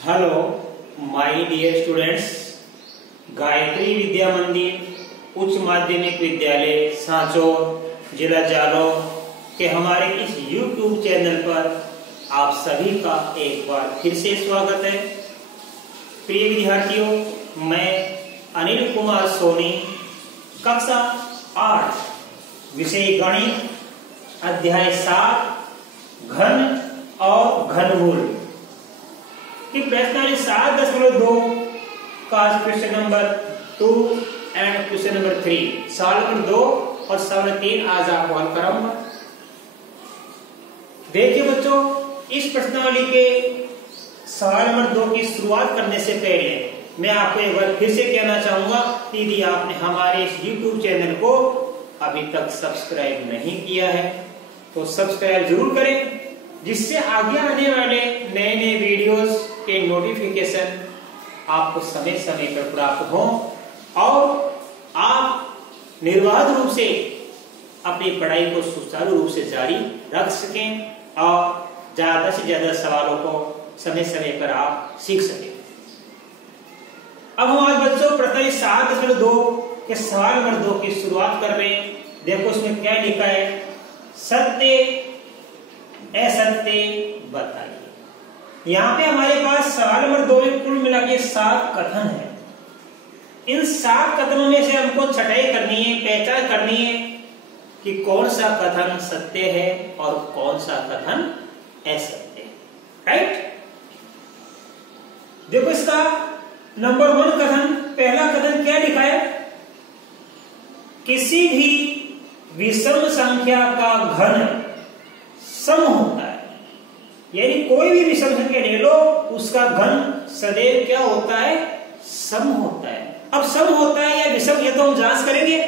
Hello my dear students, Gayatri Vidya Mandir उच्च माध्यमिक विद्यालय सांचौर जिला जालौर के हमारे इस YouTube चैनल पर आप सभी का एक बार फिर से स्वागत है। प्रिय विद्यार्थियों, मैं अनिल कुमार सोनी, कक्षा 8 विषय गणित अध्याय 7 घन और घनमूल की प्रश्नावली 7.2 का question number 2 and question number 3 सवाल नंबर 2 और सवाल नंबर 3 आज आपको हल कराऊंगा। देखिए बच्चों, इस प्रश्नावली के सवाल नंबर 2 की शुरुआत करने से पहले मैं आपको एक बार फिर से कहना चाहूंगा कि यदि आपने हमारे इस YouTube चैनल को अभी तक सब्सक्राइब नहीं किया है तो सब्सक्राइब जरूर करें, जिससे आगे आने वाले नए नए वीडियोस के नोटिफिकेशन आपको समय समय पर प्राप्त हो और आप निर्बाध रूप से अपनी पढ़ाई को सुचारू रूप से जारी रख सकें और ज्यादा से ज्यादा सवालों को समय समय पर आप सीख सकें। अब हम आज बच्चों प्रश्न 7.2 के सवाल नंबर 2 की शुरुआत कर रहे हैं। देखो इसमें क्या लिखा है, सत्य असत्य बताइए। यहाँ पे हमारे पास सवाल नंबर 2 में कुल मिला के 7 कथन है। इन 7 कथनों में से हमको छटाई करनी है, पहचान करनी है कि कौन सा कथन सत्य है और कौन सा कथन असत्य है। राइट, देखो इसका नंबर 1 कथन, पहला कथन क्या लिखा है, किसी भी विषम संख्या का घन सम होता है। यानी कोई भी विषम संख्या ले लो, उसका घन सदैव क्या होता है, सम होता है। अब सम होता है या विषम, ये तो हम जांच करेंगे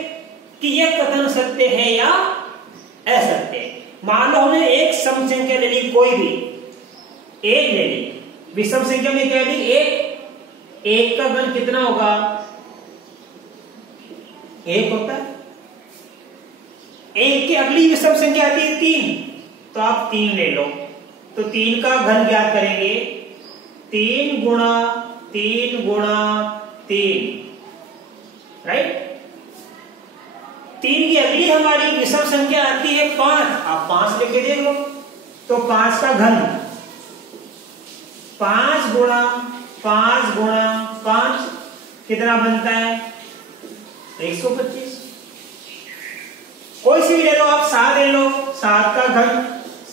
कि यह कथन सत्य है या असत्य है। मान लो हमने एक सम संख्या ले ली, कोई भी एक ले ली, विषम संख्या में क्या ली, एक का घन कितना होगा, 1 होता है। एक की अगली विषम संख्या आती है 3, तो आप 3 ले लो, तो 3 का घन ज्ञात करेंगे, 3 गुणा 3 गुणा 3, राइट। 3 की अगली हमारी विषम संख्या आती है 5, आप 5 लेके देख लो, तो 5 का घन 5 गुणा 5 गुणा 5 कितना बनता है, 125। कोई सी भी ले लो आप, 7 ले लो, 7 का घन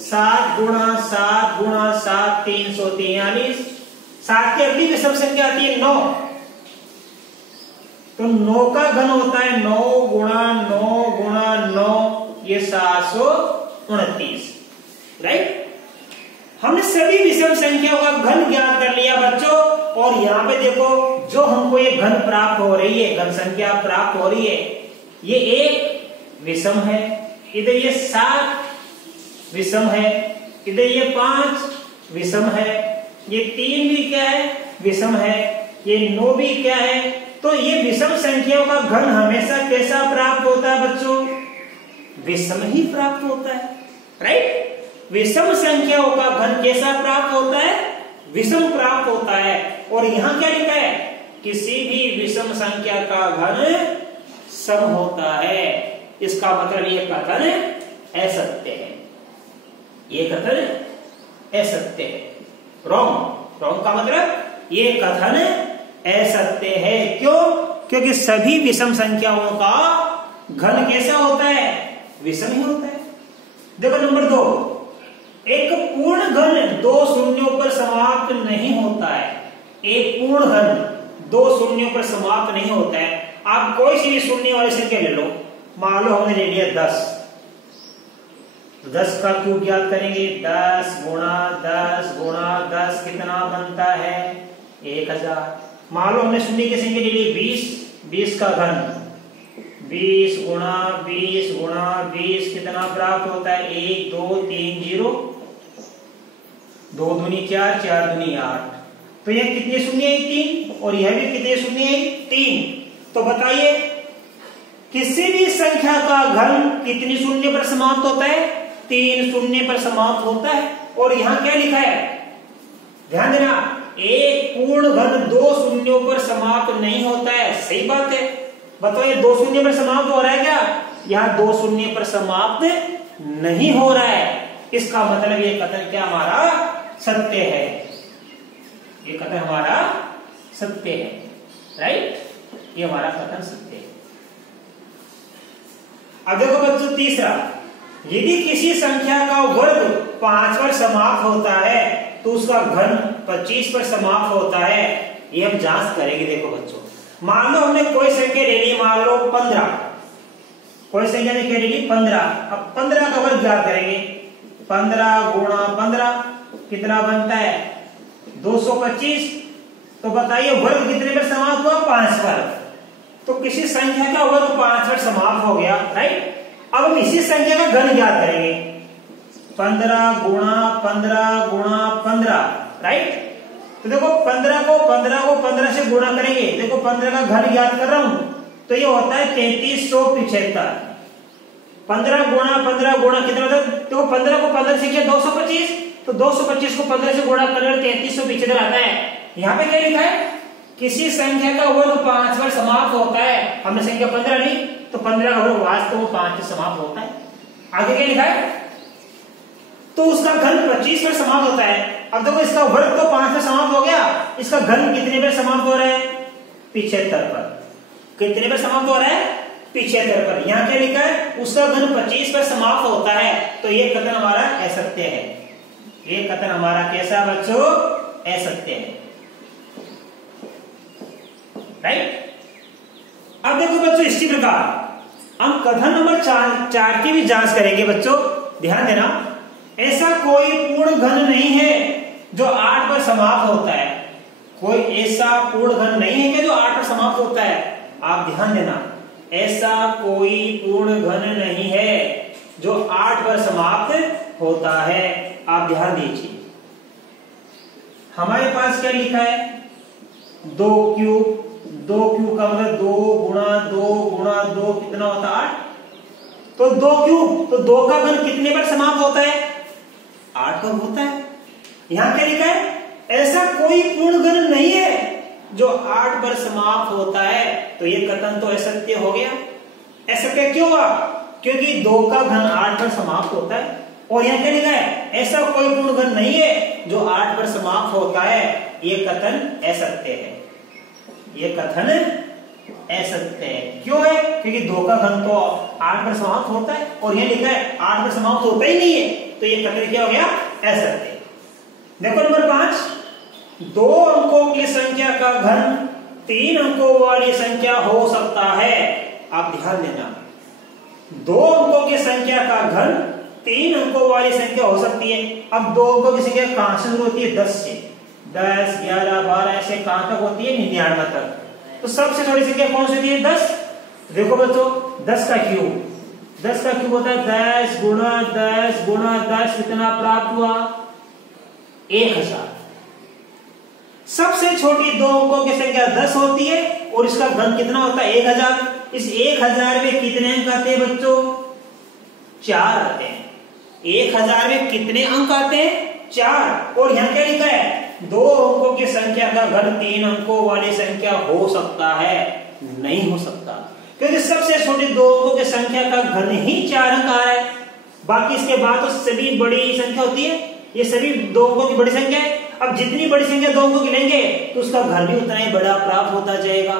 7 गुणा 7 गुणा 7 343। 7 की अगली विषम संख्या आती है 9, तो 9 का घन होता है 9 गुणा 9 गुणा 9, ये 729। राइट, हमने सभी विषम संख्याओं का घन ज्ञात कर लिया बच्चों। और यहाँ पे देखो, जो हमको ये घन प्राप्त हो रही है, घन संख्या प्राप्त हो रही है, ये 1 विषम है, इधर ये 7 विषम है, इधर ये 5 विषम है, ये 3 भी क्या है, विषम है, ये 9 भी क्या है। तो ये विषम संख्याओं का घन हमेशा कैसा प्राप्त होता है बच्चों, विषम ही प्राप्त होता है। राइट, विषम संख्याओं का घन कैसा प्राप्त होता है, विषम प्राप्त होता है। और यहां क्या लिखा है, किसी भी विषम संख्या का घन सम होता है। इसका मतलब ये कथन असत्य है, ये कथन असत्य है। रॉन्ग, रॉन्ग का मतलब ये कथन असत्य है। क्यों? क्योंकि सभी विषम संख्याओं का घन कैसा होता है, विषम ही होता है। देखो नंबर 2, एक पूर्ण घन 2 शून्यों पर समाप्त नहीं होता है। एक पूर्ण घन 2 शून्यों पर समाप्त नहीं होता है। आप कोई सी भी शून्य वाली संख्या ले लो, मान लो हमने ले लिया 10, तो 10 का क्यूब ज्ञात करेंगे, 10 गुणा 10 गुणा 10 कितना बनता है, 1000। मान लो हमने शून्य की संख्या ले ली 20, 20 का घन 20 गुणा 20 गुणा 20 कितना प्राप्त होता है, 1 2 3 0, 2 दूनी 4, 4 दूनी 8। तो यह कितने शून्य है, 3, और यह भी कितने शून्य है, 3। तो बताइए किसी भी संख्या का घन कितनी शून्य पर समाप्त होता है, 3 शून्य पर समाप्त होता है। और यहां क्या लिखा है, ध्यान देना, एक पूर्ण घन दो शून्यों पर समाप्त नहीं होता है। सही बात है, बताओ ये दो शून्य पर समाप्त हो रहा है क्या? यहाँ दो शून्य पर समाप्त नहीं हो रहा है। इसका मतलब ये कथन क्या हमारा सत्य है, ये कथन हमारा सत्य है, राइट, ये हमारा कथन सत्य है। अब देखो बच्चों तीसरा, यदि किसी संख्या का वर्ग 5 पर समाप्त होता है तो उसका घन 25 पर समाप्त होता है। ये हम जांच करेंगे। देखो बच्चों, मान लो हमने कोई संख्या ले ली, मान लो 15, कोई संख्या ने ले ली 15। अब 15 का वर्ग ज्ञात करेंगे। 15 गुणा 15 कितना बनता है? 225। तो बताइए वर्ग कितने पर समाप्त हुआ? 5 पर। तो किसी संख्या का वर्ग 5 पर समाप्त हो गया, राइट। अब हम इसी संख्या का घन ज्ञात करेंगे। 15 गुणा 15 गुणा 15, राइट। तो देखो 15 को 15 से गुणा करेंगे। देखो 15 का घन ज्ञात कर रहा हूं तो ये होता है 3375। 15 गुणा कितना होता है? तो 15 को 15 से किया 225, तो 225 को 15 से गुणा करने 3375 आता है। यहाँ पे क्या लिखा है? किसी संख्या का वर्ग 5 पर समाप्त होता है। हमने संख्या 15 ली तो 15 का वर्ग वास्तव में 5 पर समाप्त होता है। आगे क्या लिखा है? तो उसका घन 25 पर समाप्त होता है। अब देखो इसका वर्ग तो 5 पर समाप्त हो गया, इसका घन कितने पर समाप्त हो रहा है? 75 पर। कितने पर समाप्त हो रहा है? 75 पर। यहाँ क्या लिखा है? उसका घन 25 पर समाप्त होता है। तो ये कथन हमारा असत्य है। ये कथन हमारा कैसा बच्चों? असत्य है, राइट। अब देखो बच्चों इसी प्रकार हम कथन नंबर 4 की भी जांच करेंगे। बच्चों ध्यान देना, ऐसा कोई पूर्ण घन नहीं है जो 8 पर समाप्त होता है। कोई ऐसा पूर्ण घन नहीं है कि जो 8 पर समाप्त होता है। आप ध्यान देना, ऐसा कोई पूर्ण घन नहीं है जो 8 पर समाप्त होता है। आप ध्यान दीजिए, हमारे पास क्या लिखा है? 2 क्यूब का मतलब 2 गुणा 2 गुणा 2 कितना होता है? 8। तो 2 क्यूब, तो 2 का घन कितने पर समाप्त होता है? 8 पर होता है। यहां क्या लिखा है? ऐसा कोई पूर्ण घन नहीं है जो 8 पर समाप्त होता है। तो ये कथन तो असत्य हो गया। असत्य क्यों हुआ? क्योंकि 2 का घन 8 पर समाप्त होता है। और यहां क्या लिखा है? ऐसा कोई पूर्ण घन नहीं है जो 8 पर समाप्त होता है। ये कथन असत्य है। ये कथन असत्य है। क्यों है? क्योंकि 2 का घन तो 8 पर समाप्त होता है और यह लिखा है 8 पर समाप्त होता ही नहीं है। तो ये कथन क्या हो गया? असत्य। देखो नंबर 5, 2 अंकों की संख्या का घन 3 अंकों वाली संख्या हो सकता है। आप ध्यान देना, 2 अंकों की संख्या का घन 3 अंकों वाली संख्या हो सकती है। अब 2 अंकों की संख्या कहां से शुरू होती है? 10 से। 10, 11, 12 ऐसे कहां तक होती है? 99 तक। तो सबसे छोटी संख्या कौन सी होती है? 10। देखो बच्चों 10 का क्यूब होता है 10 गुणा 10 गुणा 10, कितना प्राप्त हुआ? 1000। सबसे छोटी 2 अंकों की संख्या 10 होती है और इसका घन कितना होता है? 1000। इस 1000 में कितने अंक आते हैं बच्चों? 4 आते हैं। 1000 में कितने अंक आते हैं? 4। और यहां क्या लिखा है? 2 अंकों की संख्या का घन 3 अंकों वाली संख्या हो सकता है। नहीं हो सकता, क्योंकि सबसे छोटी 2 अंकों की संख्या का घन ही 4 अंक आ रहा है। बाकी इसके बाद तो सभी बड़ी संख्या होती है। ये सभी 2 अंकों की बड़ी संख्या है। अब जितनी बड़ी संख्या 2 अंकों की लेंगे तो उसका घन भी उतना ही बड़ा प्राप्त होता जाएगा।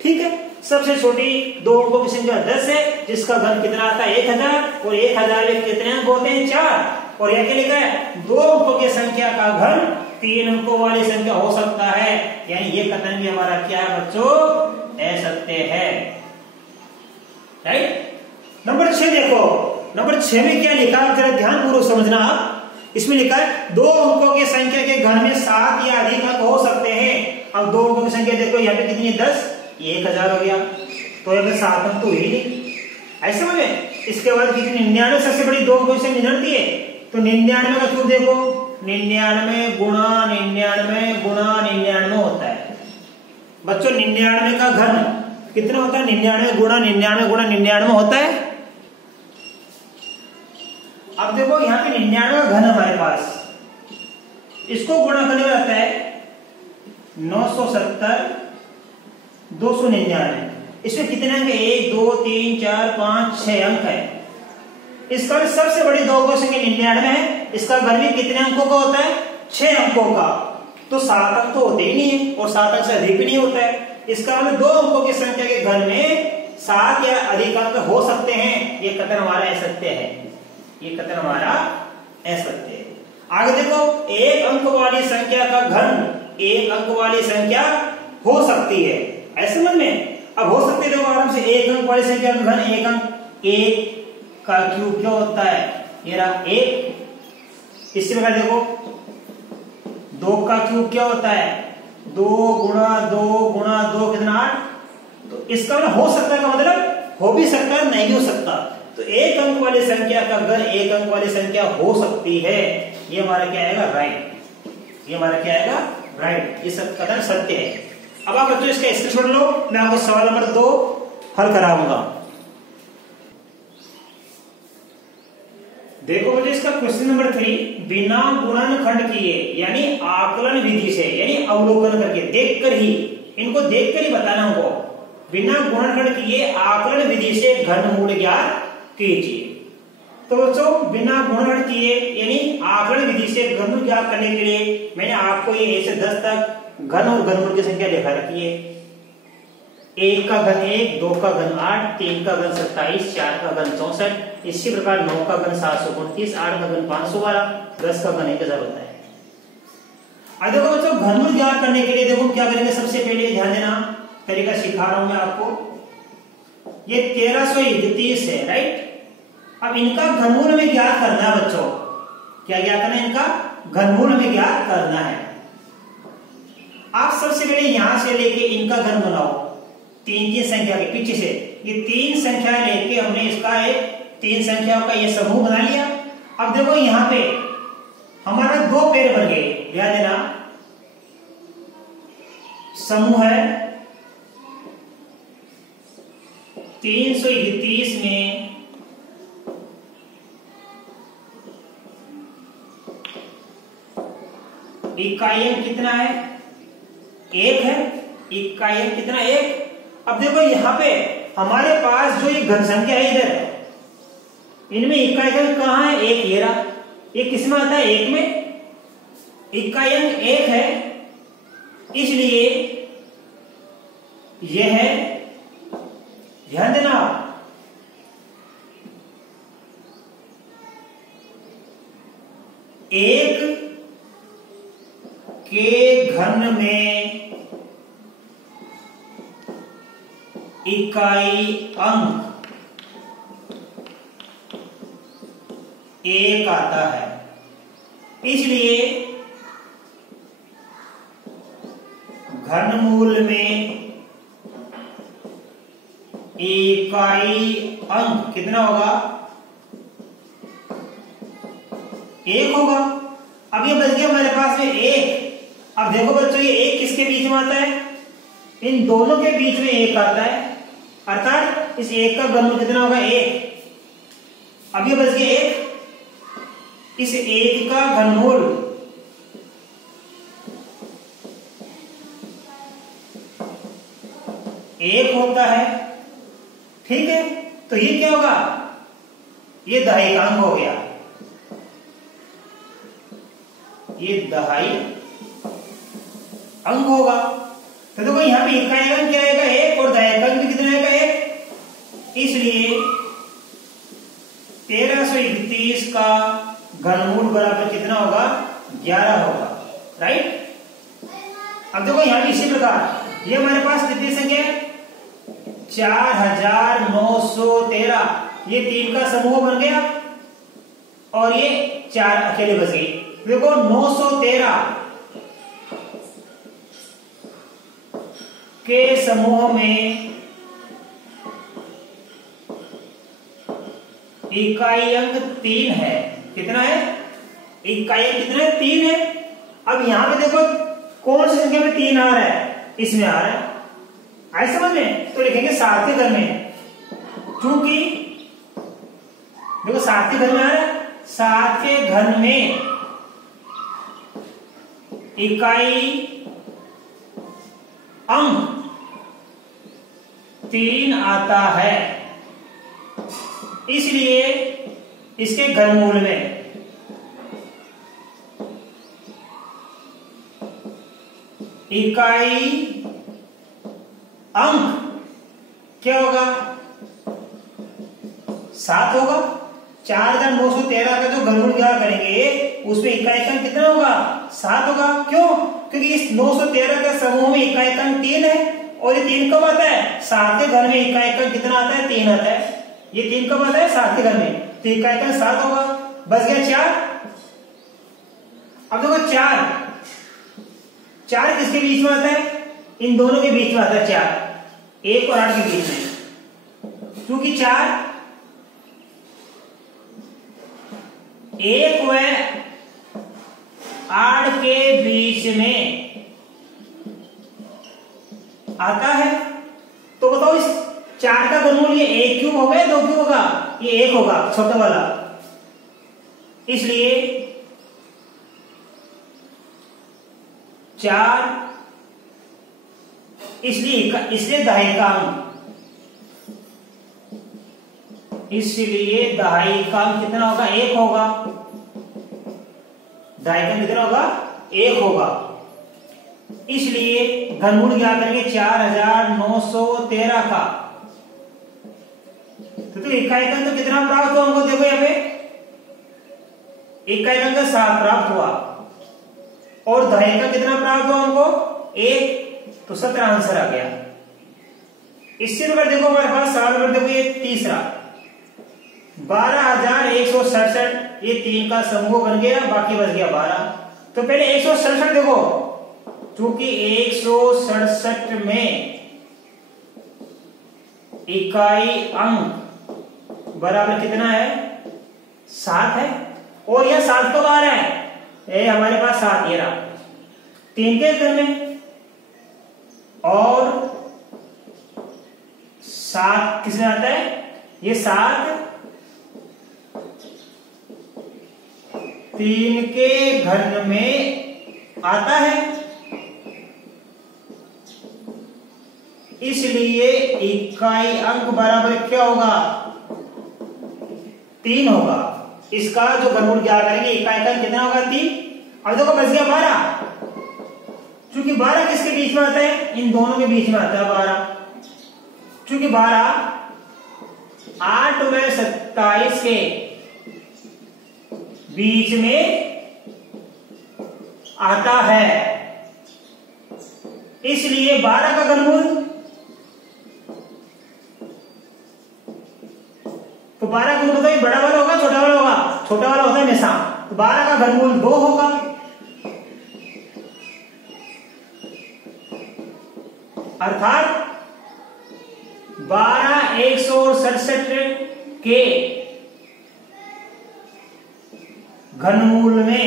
ठीक है, सबसे छोटी 2 अंकों की संख्या 10 है, जिसका घन कितना आता है? 1000। और 1000 में कितने अंक होते हैं? 4। और यह क्या लिखा है? 2 अंकों की संख्या का घन 3 अंकों वाली संख्या हो सकता है। यानी ये कथन भी हमारा क्या है बच्चों? असत्य है, राइट। नंबर 6 देखो, नंबर 6 में क्या लिखा है? जरा ध्यान पूर्वक समझना आप। इसमें लिखा है 2 अंकों की संख्या के घन में 7 या अधिक अंक हो सकते हैं। अब 2 अंकों की संख्या देखो, यहाँ पे कितनी है? 10, 1000 हो गया। तो यहाँ पे 7 अंक तो हुई नहीं, ऐसे में। इसके बाद कितनी? 99 सबसे बड़ी 2 अंकों से निकलती है। तो 99 का क्यूब देखो, 99 गुणा 99 गुणा 99 होता है बच्चों। 99 का घन कितना होता है? 99 गुणा 99 गुणा 99 होता है। अब देखो यहाँ पे 99 का घन हमारे पास, इसको गुणा करने में आता है 970, 299। इसमें कितने अंक है? 1 2 3 4 5 6 अंक है। इसका भी सबसे बड़ी दो अंकों संख्या 99 है। इसका घन भी कितने अंकों का होता है? 6 अंकों का। तो 7 अंक तो होते ही नहीं है और 7 अंक से अधिक भी नहीं होता है। इसका मतलब 2 अंकों की संख्या के घन में 7 या अधिक अंक हो सकते हैं। ये कथन हमारा असत्य है। ये कथन हमारा असत्य है। आगे देखो, 1 अंक वाली संख्या का घन 1 अंक वाली संख्या हो सकती है। ऐसे समझ में अब हो सकती है। देखो आराम से, 1 अंक वाली संख्या का घन 1 अंक, 1 का क्यूब क्या होता है? ये रहा 1। इसी प्रकार देखो 2 का क्यूब क्या होता है? 2 गुणा 2 गुणा 2 कितना? 8। तो इसका मतलब हो सकता है का मतलब हो भी सकता है, नहीं भी हो सकता। तो 1 अंक वाली संख्या का घन 1 अंक वाली संख्या हो सकती है। ये हमारा क्या आएगा? राइट। ये हमारा क्या आएगा? राइट। ये सब कथन सत्य है। अब आप बच्चों इसका स्क्रीनशॉट लो, मैं आपको सवाल नंबर 2 हल कराऊंगा। देखो बच्चों, इसका क्वेश्चन नंबर 3, बिना गुणनखंड किए यानी आकलन विधि से, यानी अवलोकन करके, देखकर ही, इनको देखकर ही बताना होगा। बिना गुणनखंड किए आकलन विधि से घनमूल ज्ञात कीजिए। तो बच्चों, बिना गुणनखंड किए यानी आकलन विधि से घनमूल ज्ञात करने के लिए मैंने आपको ये 1 से 10 तक घन और घनमूल की संख्या लिखा रखी है। 1 का घन 1, 2 का घन 8, 3 का घन 27, 4 का घन 64, इसी प्रकार 9 का घन 729, 8 का घन 512, 10 का घन 1000 होता है। अब देखो बच्चों, घनमूल ज्ञात करने के लिए देखो क्या करेंगे। सबसे पहले ध्यान देना, तरीका सिखा रहा हूं मैं आपको। ये 1331 है, राइट। अब इनका घनमूल में ज्ञात करना है बच्चों। क्या ज्ञात करना है? इनका घनमूल में ज्ञात करना है। आप सबसे पहले यहां से लेके इनका घन बनाओ, 3 संख्या के पीछे से। ये 3 संख्या लेके हमने इसका एक 3 संख्याओं का ये समूह बना लिया। अब देखो यहां पे हमारा 2 पेड़ बन गए। ध्यान देना, समूह है 331 में इकाई अंक कितना है? 1 है। इकाई अंक कितना? 1। अब देखो यहां पे हमारे पास जो ये घन संख्या है, इधर इनमें इकाई अंक कहां है? 1। ये रहा। ये किसमें आता है? 1 में। इकाई अंक 1 है, इसलिए यह है, ध्यान देना, एक के घन में इकाई अंक 1 आता है। इसलिए घनमूल में इकाई अंक कितना होगा? 1 होगा। अब ये बच गया हमारे पास में 1। अब देखो बच्चों, ये 1 किसके बीच में आता है? इन दोनों के बीच में 1 आता है, अर्थात इस 1 का घनमूल कितना होगा? 1। अब ये बच गया 1। इस 1 का घनमूल 1 होता है, ठीक है। तो ये क्या होगा? ये दहाई अंक हो गया। ये दहाई अंक होगा। तो देखो यहां पे इकाई अंक क्या आएगा? 1, और दहाई अंक भी कितना आएगा? 1। इसलिए 1331 का घनमूल बराबर कितना होगा? 11 होगा, राइट। अब देखो यहां भी इसी प्रकार ये हमारे पास कितनी संख्या है? 4913। ये 3 का समूह बन गया और ये 4 अकेले बच गई। देखो 913 के समूह में इकाई अंक 3 है। कितना है? इकाई अंक कितना है? 3 है। अब यहां पे देखो कौन सी संख्या में 3 आ रहा है? इसमें आ रहा है। आई समझ में? तो लिखेंगे 7 के घन में, क्योंकि देखो 7 के घन में आ रहा है। 7 के घन में इकाई अंक 3 आता है, इसलिए इसके घनमूल में इकाई अंक क्या होगा? 7 होगा। 4913 का जो घनमूल ज्ञात करेंगे उसमें इकाई अंक कितना होगा? 7 होगा। क्यों? क्योंकि इस 913 के समूह में इकाई अंक 3 है, और ये 3 कब आता है? 7 के घर में इकाई अंक कितना आता है? 3 आता है। ये 3 कब आता है? 7 के घर में, तो इकाई अंक 7 होगा। बच गया 4। अब देखो 4 किसके बीच में आता है? इन दोनों के बीच में आता है 4, 1 और 8 के बीच में। क्योंकि 4 1 व 8 के बीच में आता है, तो बताओ इस 4 का घनमूल ये 1 क्यों होगा या 2 क्यों होगा? ये 1 होगा, छोटा वाला। इसलिए 4, इसलिए दहाई का अंक, इसलिए दहाई का अंक कितना होगा? 1 होगा। दहाई का कितना होगा? 1 होगा। इसलिए घनमूल क्या करेंगे? 4913 का। तो इकाई अंक तो कितना प्राप्त हुआ हमको? देखो यहाँ पे इकाई अंक 7 प्राप्त हुआ, और दहाई का कितना प्राप्त हुआ हमको? 1, तो 17 आंसर आ गया। इससे नंबर देखो हमारे पास सवाल नंबर देखो ये तीसरा, 12167, ये 3 का समूह बन गया, बाकी बच गया 12। तो पहले 167 देखो, क्योंकि 167 में इकाई अंक बराबर कितना है? 7 है, और यह 7 कब आ रहा है? हमारे पास 7 ये रहा 3 के घर में, और 7 किसमें आता है? ये 7 3 के घन में आता है, इसलिए इकाई अंक बराबर क्या होगा? 3 होगा। इसका जो घनमूल क्या करेंगे? इकाई अंक कितना होगा? 3। अब देखो बच गया 12, क्योंक't 12 किसके बीच में आता है? इन दोनों के बीच में आता है 12। क्योंकि 12 8 व 27 के बीच में आता है, इसलिए 12 का घनमूल, तो 12 का घनमूल तो बड़ा वाला होगा छोटा वाला होगा? छोटा वाला होता है हमेशा, तो 12 का घनमूल 2 होगा। अर्थात 12167 के घनमूल में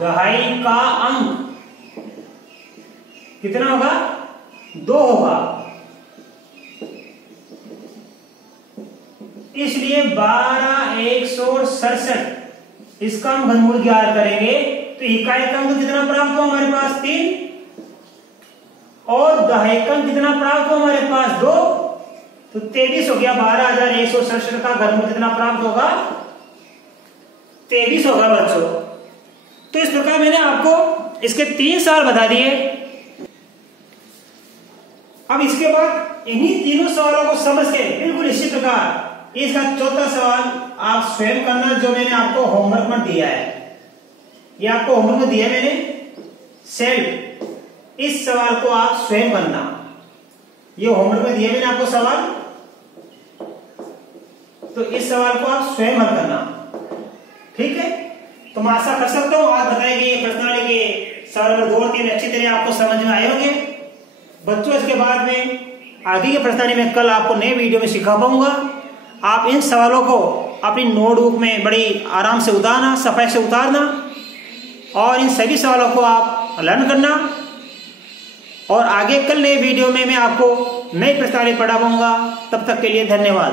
दहाई का अंक कितना होगा? 2 होगा। इसलिए 12167 इसका हम घनमूल ज्ञात करेंगे, तो इकाई अंक तो कितना प्राप्त हुआ हमारे पास? 3, और दहाई अंक कितना प्राप्त हुआ हमारे पास? 2, तो 23 हो गया। 12167 का घनमूल कितना प्राप्त होगा? 23 होगा बच्चों। तो इस प्रकार मैंने आपको इसके 3 सवाल बता दिए। अब इसके बाद इन्हीं तीनों सवालों को समझ के बिल्कुल इसी प्रकार इसका चौथा सवाल आप स्वयं करना, जो मैंने आपको होमवर्क में दिया है। ये आपको होमवर्क में दिया है मैंने, सेल्फ। इस सवाल को आप स्वयं करना, ये होमवर्क में दिया मैंने आपको सवाल, तो इस सवाल को आप स्वयं हल करना। ठीक है, तो मैं आशा कर सकता हूं आज बताए गए प्रश्नावली के सवाल नंबर 2 और 3 अच्छी तरह आपको समझ में आए होंगे बच्चों। इसके बाद में आगे के प्रश्नावली में कल आपको नए वीडियो में सिखा पाऊंगा। आप इन सवालों को अपनी नोटबुक में बड़ी आराम से उतारना, सफाई से उतारना, और इन सभी सवालों को आप लर्न करना। और आगे कल नए वीडियो में मैं आपको नई प्रश्नावली पढ़ाऊंगा। तब तक के लिए धन्यवाद।